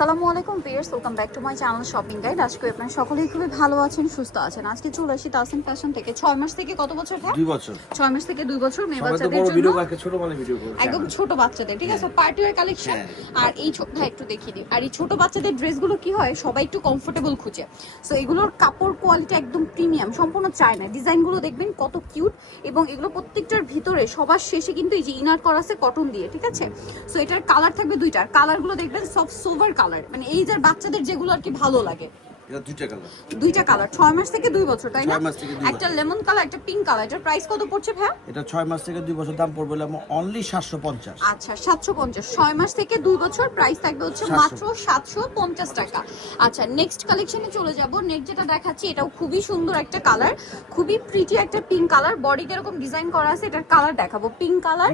আসসালামু আলাইকুম viewers welcome back to my channel shopping guide. আজকে আপনারা সকলেই খুবই ভালো আছেন সুস্থ আছেন। আজকে চলে আসি তাসিন ফ্যাশন থেকে। ছয় মাস থেকে কত বছর থাকে দুই বছর। ছয় মাস থেকে দুই বছর মেয়ে বাচ্চাদের জন্য। ছোট মানে ভিডিও একদম ছোট বাচ্চাদের ঠিক আছে? পার্টি কালেকশন হ্যাঁ। আর এই ছোট একটু দেখিয়ে দিই। আর এই ছোট বাচ্চাদের ড্রেসগুলো কি হয়? সবাই একটু কমফোর্টেবল খুঁজে। সো এগুলোর কাপড় কোয়ালিটি একদম প্রিমিয়াম সম্পূর্ণ চায়না। ডিজাইনগুলো দেখবেন কত কিউট এবং এগুলো প্রত্যেকটার ভিতরে সবার শেষে কিন্তু এই যে ইনার করা আছে কটন দিয়ে ঠিক আছে? সো এটার কালার থাকবে দুইটার। কালারগুলো দেখবেন সব সোভার কালার মানে এই যে বাচ্চাদের যেগুলো আর কি ভালো লাগে। এটা দুইটা কালার দুইটা কালার ছয় মাস থেকে দুই বছর তাই না? ছয় মাস থেকে দুই একটা লেমন কালার একটা পিঙ্ক কালার এটার প্রাইস কত পড়ছে ভাইয়া? এটা ছয় মাস থেকে দুই বছর দাম পড়বে অনলি সাতশো পঞ্চাশ। আচ্ছা সাতশো পঞ্চাশ। ছয় মাস থেকে দুই বছর প্রাইস থাকবে হচ্ছে মাত্র সাতশো পঞ্চাশ টাকা। আচ্ছা নেক্সট কালেকশনে চলে যাব। নেক্সট যেটা দেখাচ্ছি এটাও খুবই সুন্দর একটা কালার খুবই প্রিটি একটা পিঙ্ক কালার বডি এরকম ডিজাইন করা আছে এটার কালার দেখাবো। পিঙ্ক কালার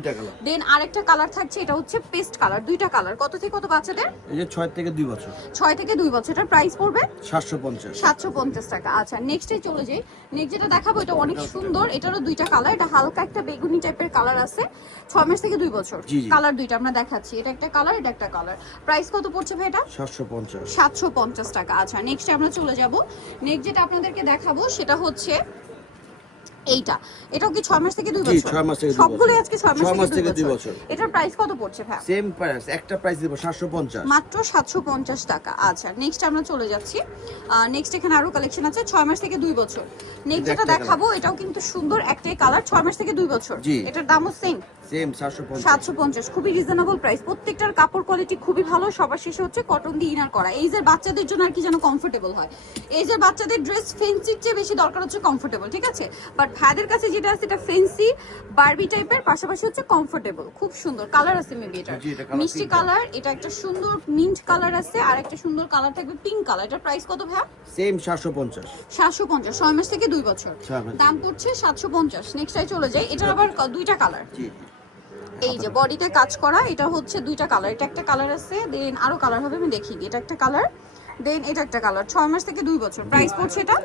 দেন আরেকটা কালার থাকছে এটা হচ্ছে পেস্ট কালার দুইটা কালার কত থেকে কত বাচ্চাদের? এই যে ছয় থেকে দুই বছর। ছয় থেকে দুই বছর এটার প্রাইস পড়বে? সাতশো পঞ্চাশ। টাকা। আচ্ছা নেক্সটে চলে যাই। নেক্সট যেটা দেখাবো এটা অনেক সুন্দর। এটারও দুইটা কালার এটা হালকা একটা বেগুনি টাইপের কালার আছে। ছয় মাস থেকে দুই বছর। কালার দুইটা আমরা দেখাচ্ছি। এটা একটা কালার এটা একটা কালার প্রাইস কত পড়ছে ভাই এটা? টাকা। আচ্ছা নেক্সটে আমরা চলে যাব। নেক্সট যেটা আপনাদেরকে দেখাবো সেটা হচ্ছে এইটা। এটাও কি ছয় মাস থেকে দুই বছর? 6 মাস থেকে সবগুলো আজকে ছয় ছয় মাস থেকে 2 বছর। এটার প্রাইস কত পড়ছে ভাই সেম প্রাইস একটা প্রাইস দেবো সাতশো পঞ্চাশ। মাত্র সাতশো পঞ্চাশ টাকা। আচ্ছা নেক্সট আমরা চলে যাচ্ছি। নেক্সট এখানে আরও কালেকশন আছে ছয় মাস থেকে দুই বছর। নেক্সট যেটা দেখাবো এটাও কিন্তু সুন্দর একটাই কালার ছয় মাস থেকে দুই বছর। এটার দামও সেম সেম সাতশো পঞ্চাশ। খুবই রিজনেবল প্রাইস প্রত্যেকটার কাপড় কোয়ালিটি খুবই ভালো সবার শেষে হচ্ছে কটন দিয়ে ইনার করা। এই যে বাচ্চাদের জন্য আর কি যেন কমফোর্টেবল হয়। এই যে বাচ্চাদের ড্রেস ফেন্সির চেয়ে বেশি দরকার হচ্ছে কমফোর্টেবল ঠিক আছে? বাট ভাইদের কাছে যেটা আছে এটা ফেন্সি বারবি টাইপের পাশাপাশি হচ্ছে কমফোর্টেবল খুব সুন্দর। কালার আছে মেবি এটা মিষ্টি কালার এটা একটা সুন্দর মিন্ট কালার আছে আর একটা সুন্দর কালার থাকবে পিঙ্ক কালার এটার প্রাইস কত ভাই সেম সাতশো পঞ্চাশ। সাতশো পঞ্চাশ ছয় মাস থেকে দুই বছর। দাম পড়ছে সাতশো পঞ্চাশ। নেক্সট চলে যাই। এটার আবার দুইটা কালার জি। এই যে বডিতে কাজ করা এটা হচ্ছে দুইটা কালার এটা একটা কালার আছে দেন আরও কালার হবে আমি দেখি এটা একটা কালার দেন এটা একটা কালার ছয় মাস থেকে দুই বছর প্রাইস পড়ছে এটা?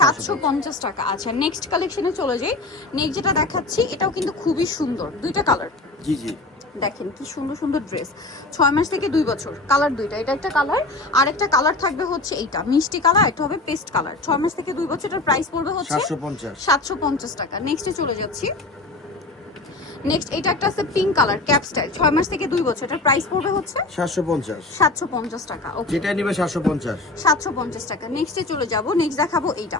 সাতশো পঞ্চাশ টাকা আচ্ছা নেক্সট কালেকশনে চলে যাই নেক্সট যেটা দেখাচ্ছি এটাও কিন্তু খুবই সুন্দর দুইটা কালার জি জি। দেখেন কি সুন্দর সুন্দর ড্রেস ছয় মাস থেকে দুই বছর কালার দুইটা এটা একটা কালার আর একটা কালার থাকবে হচ্ছে এইটা মিষ্টি কালার এটা হবে পেস্ট কালার ছয় মাস থেকে দুই বছর এটার প্রাইস পড়বে হচ্ছে সাতশো পঞ্চাশ। টাকা নেক্সটে চলে যাচ্ছি। নেক্সট এটা একটা আছে পিঙ্ক কালার ক্যাপ স্টাইল ছয় মাস থেকে দুই বছর এটার প্রাইস পড়বে হচ্ছে? সাতশো পঞ্চাশ। সাতশো পঞ্চাশ টাকা ওকে যেটা নিবে সাতশো পঞ্চাশ। সাতশো পঞ্চাশ টাকা। নেক্সটে চলে যাব নেক্সট দেখাবো এইটা।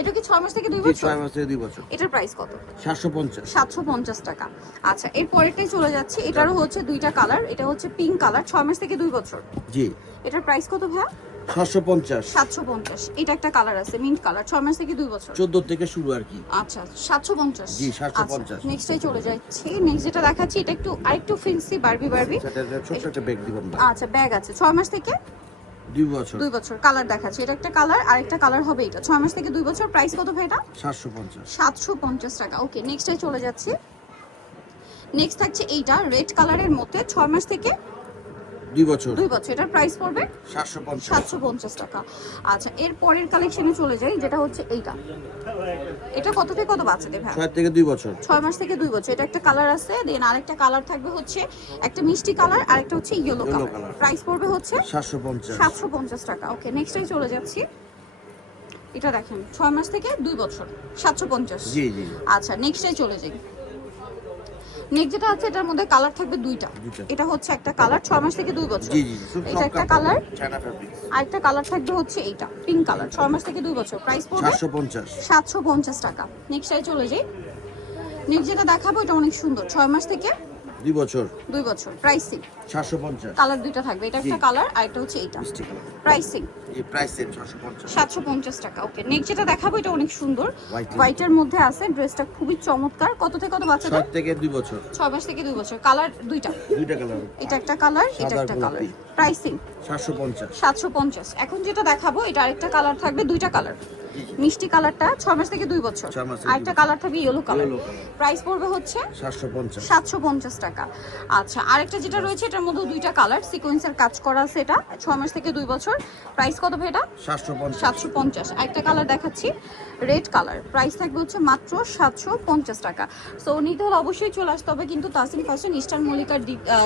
এটা কি ছয় মাস থেকে দুই জি বছর? ছয় মাস থেকে দুই বছর। এটার প্রাইস কত? সাতশো পঞ্চাশ। সাতশো পঞ্চাশ টাকা। আচ্ছা এর পরেরটাই চলে যাচ্ছে। এটারও হচ্ছে দুইটা কালার এটা হচ্ছে পিঙ্ক কালার ছয় মাস থেকে দুই বছর। জি। এটার প্রাইস কত ভাইয়া? সাতশো পঞ্চাশ। সাতশো পঞ্চাশ। এটা একটা কালার আছে মিন্ট কালার ছয় মাস থেকে দুই বছর। চোদ্দ থেকে শুরু আর কি। আচ্ছা সাতশো পঞ্চাশ। জি, 750 নেক্সটে চলে যাচ্ছি। নেক্সট যেটা দেখাচ্ছি এটা একটু আরেকটু ফেন্সি বারবি বারবি সেটা ছোট্ট একটা ব্যাগ দিব আচ্ছা ব্যাগ আছে। ছয় মাস থেকে দুই বছর। দুই বছর কালার দেখাচ্ছি। এটা একটা কালার আর একটা কালার হবে এটা। ছয় মাস থেকে দুই বছর প্রাইস কত ভাই এটা? সাতশো পঞ্চাশ। সাতশো পঞ্চাশ টাকা। ওকে নেক্সটে চলে যাচ্ছি। নেক্সট থাকছে এইটা রেড কালারের মধ্যে। ছয় মাস থেকে দুই বছর। দুই বছর এটার প্রাইস পড়বে সাতশো পঞ্চাশ সাতশো পঞ্চাশ টাকা। আচ্ছা এর পরের কালেকশনে চলে যাই যেটা হচ্ছে এইটা। এটা কত থেকে কত বাচ্চাদের ভাই? ছয় থেকে দুই বছর। ছয় মাস থেকে দুই বছর এটা একটা কালার আছে দেন আরেকটা কালার থাকবে হচ্ছে একটা মিষ্টি কালার আর একটা হচ্ছে ইয়েলো কালার প্রাইস পড়বে হচ্ছে সাতশো পঞ্চাশ। সাতশো পঞ্চাশ টাকা। ওকে নেক্সটে চলে যাচ্ছি। এটা দেখেন ছয় মাস থেকে দুই বছর সাতশো পঞ্চাশ। জি জি। আচ্ছা নেক্সটে চলে যাই। নেক্সট যেটা আছে এটার মধ্যে কালার থাকবে দুইটা। এটা হচ্ছে একটা কালার ছয় মাস থেকে দুই বছর। জি জি জি এটা একটা কালার। আর একটা কালার থাকবে হচ্ছে এইটা পিঙ্ক কালার ছয় মাস থেকে দুই বছর। প্রাইস পড়বে সাতশো পঞ্চাশ। সাতশো পঞ্চাশ টাকা। নেক্সটে চলে যাই। নেক্সট যেটা দেখাবো এটা অনেক সুন্দর। ছয় মাস থেকে দুই বছর? দুই বছর। প্রাইসিং সাতশো পঞ্চাশ। কালার দুইটা থাকবে। এটা একটা কালার আর একটা হচ্ছে এইটা। প্রাইসিং এই প্রাইস সেম সাতশো পঞ্চাশ। টাকা। ওকে নেক্সট যেটা দেখাবো এটা অনেক সুন্দর. হোয়াইটের মধ্যে আছে ড্রেসটা খুবই চমৎকার। কত থেকে কত বাচ্চাদের? ছয় থেকে দুই বছর। ছয় মাস থেকে দুই বছর। কালার দুইটা। দুইটা কালার এটা একটা কালার এটা একটা কালার প্রাইসিং সাতশো পঞ্চাশ। সাতশো পঞ্চাশ। এখন যেটা দেখাবো এটা আরেকটা কালার থাকবে দুইটা কালার মিষ্টি কালারটা ছয় মাস থেকে দুই বছর। থেকে আরেকটা কালার থাকবে ইয়েলো কালার প্রাইস পড়বে হচ্ছে সাতশো পঞ্চাশ। টাকা। আচ্ছা আরেকটা যেটা রয়েছে এটার মধ্যে দুইটা কালার সিকোয়েন্সের কাজ করা আছে এটা ছয় মাস থেকে দুই বছর। প্রাইস কত ভাই এটা? সাতশো পঞ্চাশ। একটা কালার দেখাচ্ছি রেড কালার প্রাইস থাকবে হচ্ছে মাত্র সাতশো পঞ্চাশ টাকা। সো নিতে হলে অবশ্যই চলে আসতে হবে কিন্তু তাসিন ফ্যাশন ইস্টার্ন মল্লিকার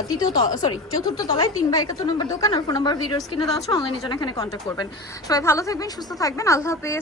তৃতীয় সরি চতুর্থ তলায় তিন বা একাত্তর নম্বর দোকান আর ফোন নাম্বার ভিডিওস কিনে দেওয়া আছে অনলাইনে জন্য এখানে কন্ট্যাক্ট করবেন। সবাই ভালো থাকবেন সুস্থ থাকবেন। আল্লাহ হাফেজ।